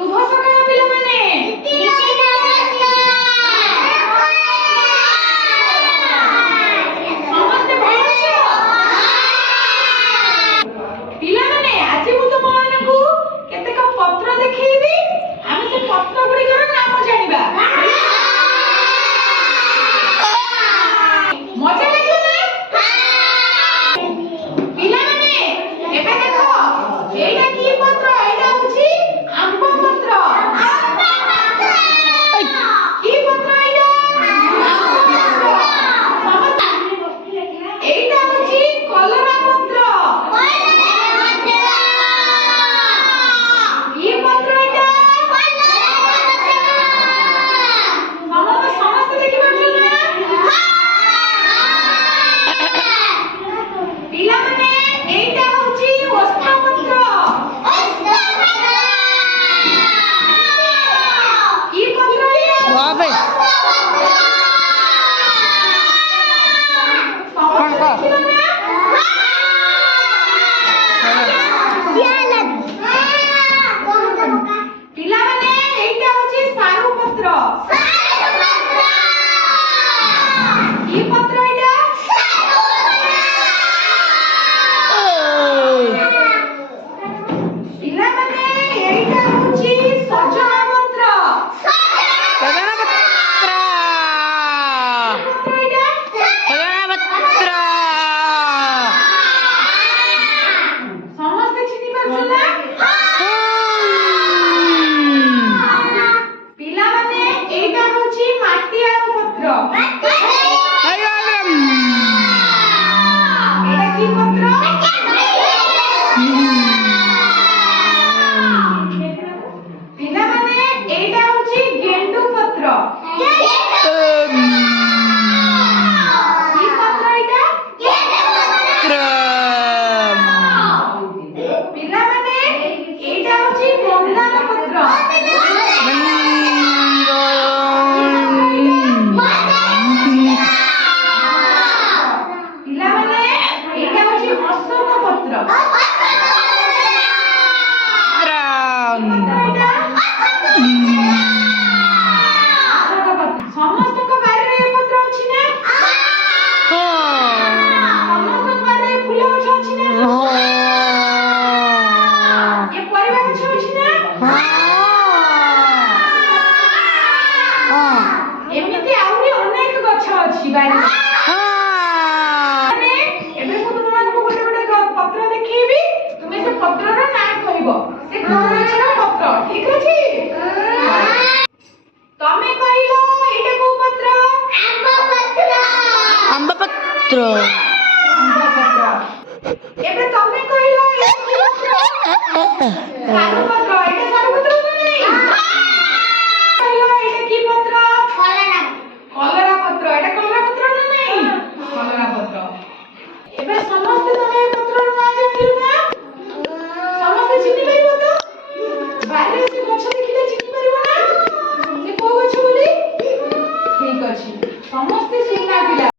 ଶୁଭ ସକାଳ ପିଲାମାନେ। ସମସ୍ତେ ଭଲ ଅଛ? ପିଲାମାନେ ଆଜି ମୁଁ ତୁମମାନଙ୍କୁ କେତେକ ପତ୍ର ଦେଖେଇବି। ଆମେ ସେ ପତ୍ର ଗୁଡ଼ିକର ନାମ ଜାଣିବା। ମଜା ଲାଗିଲା ନା? ପିଲାମାନେ ଏବେ ଦେଖ, ଏଇଟା କି ପତ୍ର? ଏଇଟା ହଉଛି ଆମ୍ବ ପତ୍ର। କି ପତ୍ର ଏଇଟା? ଏଇଟା ହଉଛି କଲରା ପତ୍ର। କି ପତ୍ର ଏଇଟା? ସମସ୍ତେ ଦେଖିପାରୁଛନ୍ତି ନା? ପିଲାମାନେ ଏଇଟା ହଉଛି ଓସ୍ତ ପତ୍ର। କି ପତ୍ର ଏଇଟା? ପିଲାମାନେ ଏଇଟା ହଉଛି ସାରୁ ପତ୍ର। କି ପତ୍ର ଏଇଟା? ପିଲାମାନେ ଏଇଟା ହଉଛି ସଜନା ପତ୍ର। ସମସ୍ତେ ଚିହ୍ନି ପାରୁଛନ୍ତି ନା? ପିଲାମାନେ ଏଇଟା ହଉଛି ମାଟି ଆଳୁ ପତ୍ର। ଏଇଟା କି ପତ୍ର? ପିଲାମାନେ ଏଇଟା ହଉଛି ଗେଣ୍ଡୁ ପତ୍ର। କି ପତ୍ର ଏଇଟା? ପିଲାମାନେ ଏଇଟା ହଉଛି ମନ୍ଦାର ପତ୍ର। ପିଲାମାନେ ଏଇଟା ହଉଛି ଅଶୋକ ପତ୍ର। ସମସ୍ତଙ୍କ ବାରିରେ ଏ ପତ୍ର ଅଛି ନା? ସମସ୍ତଙ୍କ ବାରିରେ ଫୁଲ ଗଛ ଅଛି ନା? ଏ ପରିବା ଗଛ ଅଛି ନା? ଏମିତି ଆହୁରି ଅନେକ ଗଛ ଅଛି ବାରିରେ। ଏବେ ମୁଁ ତୁମମାନଙ୍କୁ ଗୋଟେ ଗୋଟେ ପତ୍ର ଦେଖେଇବି। ତୁମେ ସେ ପତ୍ରର ନାଁ କହିବ। ସେ କୋଉ ଗଛର ପତ୍ର, ଠିକ ଅଛି? ତମେ କହିଲ ଏଇଟା କୋଉ ପତ୍ର? ଆମ୍ବ ପତ୍ର। ଏବେ ତମେ କହିଲ ଏଇଟା କୋଉ ପତ୍ର? ସାରୁ ପତ୍ର।